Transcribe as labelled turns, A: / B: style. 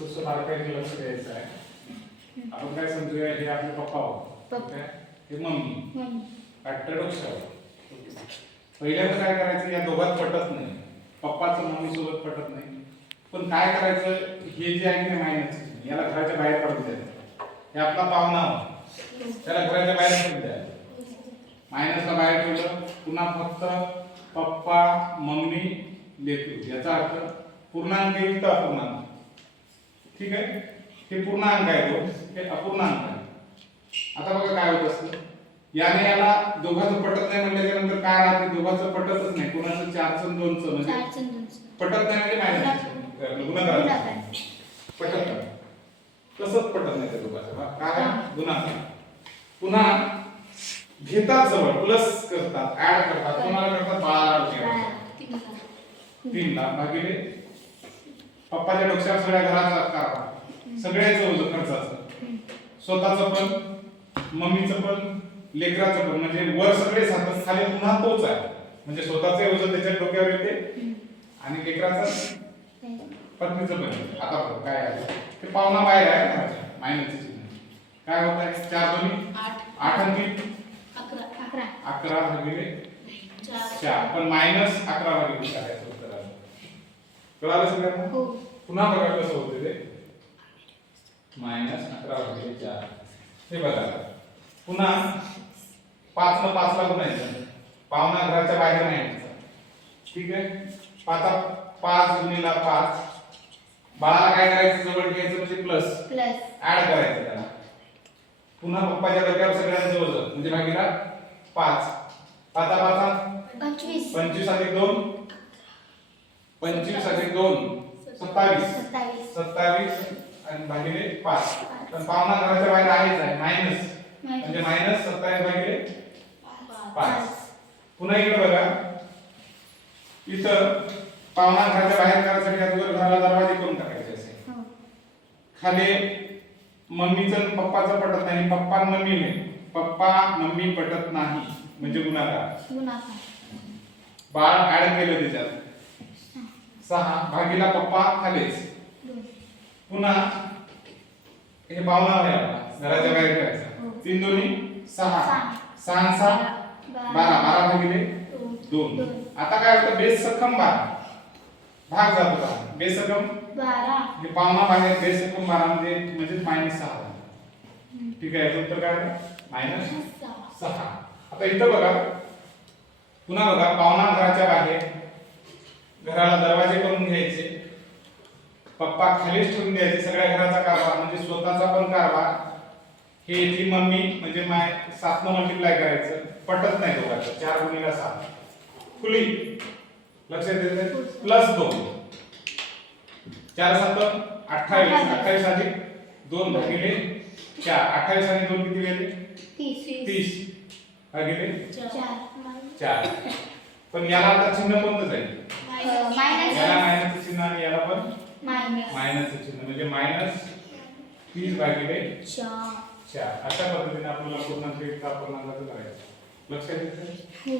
A: थोडंसं बारकाईने लक्ष द्यायचं आहे. आपण काय समजूया हे आपले पप्पा हो. काय? हे मम्मी. फॅक्टर डोक्यावर पहिल्यांदा काय करायचं या दोघात पटत नाही. पप्पाचं मम्मी सोबत पटत नाही. पण काय करायचं हे जे आहे की मायनस याला घराच्या बाहेर पडू द्या. हे आपला पाहुणा हो. त्याला घराच्या बाहेर पडू द्या. मायनसला बाहेर ठेवलं पुन्हा फक्त पप्पा मम्मी लेकरू. याचा अर्थ पूर्णांक युक्त अपूर्णांक. ठीक आहे? हे पूर्णांक आहे तो हे अपूर्णांक आहे. आता बघा काय होत असतं. याने याला दोघांचं पटत नाही म्हणल्याच्या नंतर काय राहते? दोघांचं पटतच नाही. कोणाचं चारचं दोनचं म्हणजे. पटत नाही म्हणजे गुणाकार. पटत नाही. तसंच पटत नाही त्या दोघांचं. काय गुणाकार. पुन्हा घेतात जवळ. प्लस करतात. ऍड करतात. कोणाला करतात बाळाला
B: बाळा.
A: करतात.
B: तीन लाख.
A: तीन लाख भागिले पप्पाच्या डोक्यावर सगळ्या घराचा कारभार सगळ्याचं ओझं खर्चाचं. स्वतःचं पण मम्मीचं पण लेकराचं पण. म्हणजे वर सगळे जातात खाली पुन्हा तोच आहे. म्हणजे स्वतःचं ओझं त्याच्या डोक्यावर येते. आणि लेकराचं? पत्नीचं पण. आता बघ काय आहे. ते पाहुणा बाहेर आहे घराच्या मायनसचे चिन्ह काय होत आहे? चार दोन्ही
C: आठ.
A: आणि तीन?
C: अकरा.
B: अकरा.
A: अकरा भागिले
C: चार.
A: पण मायनस अकरा भागिले चार आहे. उत्तराला कळालं सगळ्यांना?
B: हो
A: पुन्हा बघा कसं होते ते. मायनस अकरा भागिले चार. हे बघा. पुन्हा पाच न पाच ला गुणायचं. पावणा घराच्या बाहेर नाही यायचा. ठीक आहे? पाचा पाच गुणीला पाच. बाळाला काय करायचं? जवळ घ्यायचं म्हणजे प्लस
B: प्लस
A: ऍड करायचं त्याला. पुन्हा पप्पाच्या डोक्यावर सगळ्यांचं वजन म्हणजे भागीला पाच. पाचा पाचा
B: पंचवीस.
A: पंचवीस अधिक दोन? पंचवीस दोन. सत्तावीस.
B: सत्तावीस.
A: आणि भागिले पाच. पण पावणा घराच्या बाहेर आहेच आहे. मायनस. म्हणजे मायनस सत्तावीस भागिले पाच. पुन्हा इकडे बघा. इथं पावणा घराच्या बाहेर करायसाठी अगोदर घराला दरवाजे करून टाकायचे असे.
B: हो.
A: खाली मम्मीचं पप्पाचं पटत नाही. पप्पा मम्मी नाही. पप्पा मम्मी पटत नाही. म्हणजे गुणाकार. बाळ ऍड केलं त्याच्यात सहा भागीला पप्पा खालीच पुन्हा हे पावणा आहे आपला. घराच्या बाहेर
B: हो.
A: ठेवायचा तीन दोन्ही? सहा.
B: सहा.
A: सहा बारा. बारा. भागिले?
B: दोन.
A: आता काय होतं? बेस सक्षम बारा. भाग जात होता. बेस सक्षम
B: बारा.
A: हे पावणा बाहेर बेस सक्षम बारा म्हणजे म्हणजे मायनस सहा. ठीक आहे. याचं उत्तर काय मायनस
B: सहा.
A: आता इथं बघा. पुन्हा बघा. पावणा घराच्या बाहेर. घराला दरवाजे करून घ्यायचे. पप्पा खालीच ठेवून द्यायचे सगळ्या घराचा कारभार म्हणजे स्वतःचा पण कारभार. हे जी मम्मी म्हणजे माय सातनं मल्टिप्लाय करायचं पटत नाही दोघांचं. चार गुणीला सात. खुली. लक्षात येते प्लस दोन. चार सात अठ्ठावीस. अठ्ठावीस. अधिक दोन भागिले चार. अठ्ठावीस आणि दोन किती गेले?
B: तीस.
A: भागिले
B: चार.
A: पण याला आता चिन्ह कोणतं जाईल
B: अं, मायनस
A: याला मायनस चिन्ह आणि याला पण
B: मायनस
A: चिन्ह. म्हणजे मायनस तीस भागिले
B: चार.
A: अशा पद्धतीने आपल्याला पूर्णांक इतका पूर्णांकाचं करायचं. लक्षात येतं?
B: हो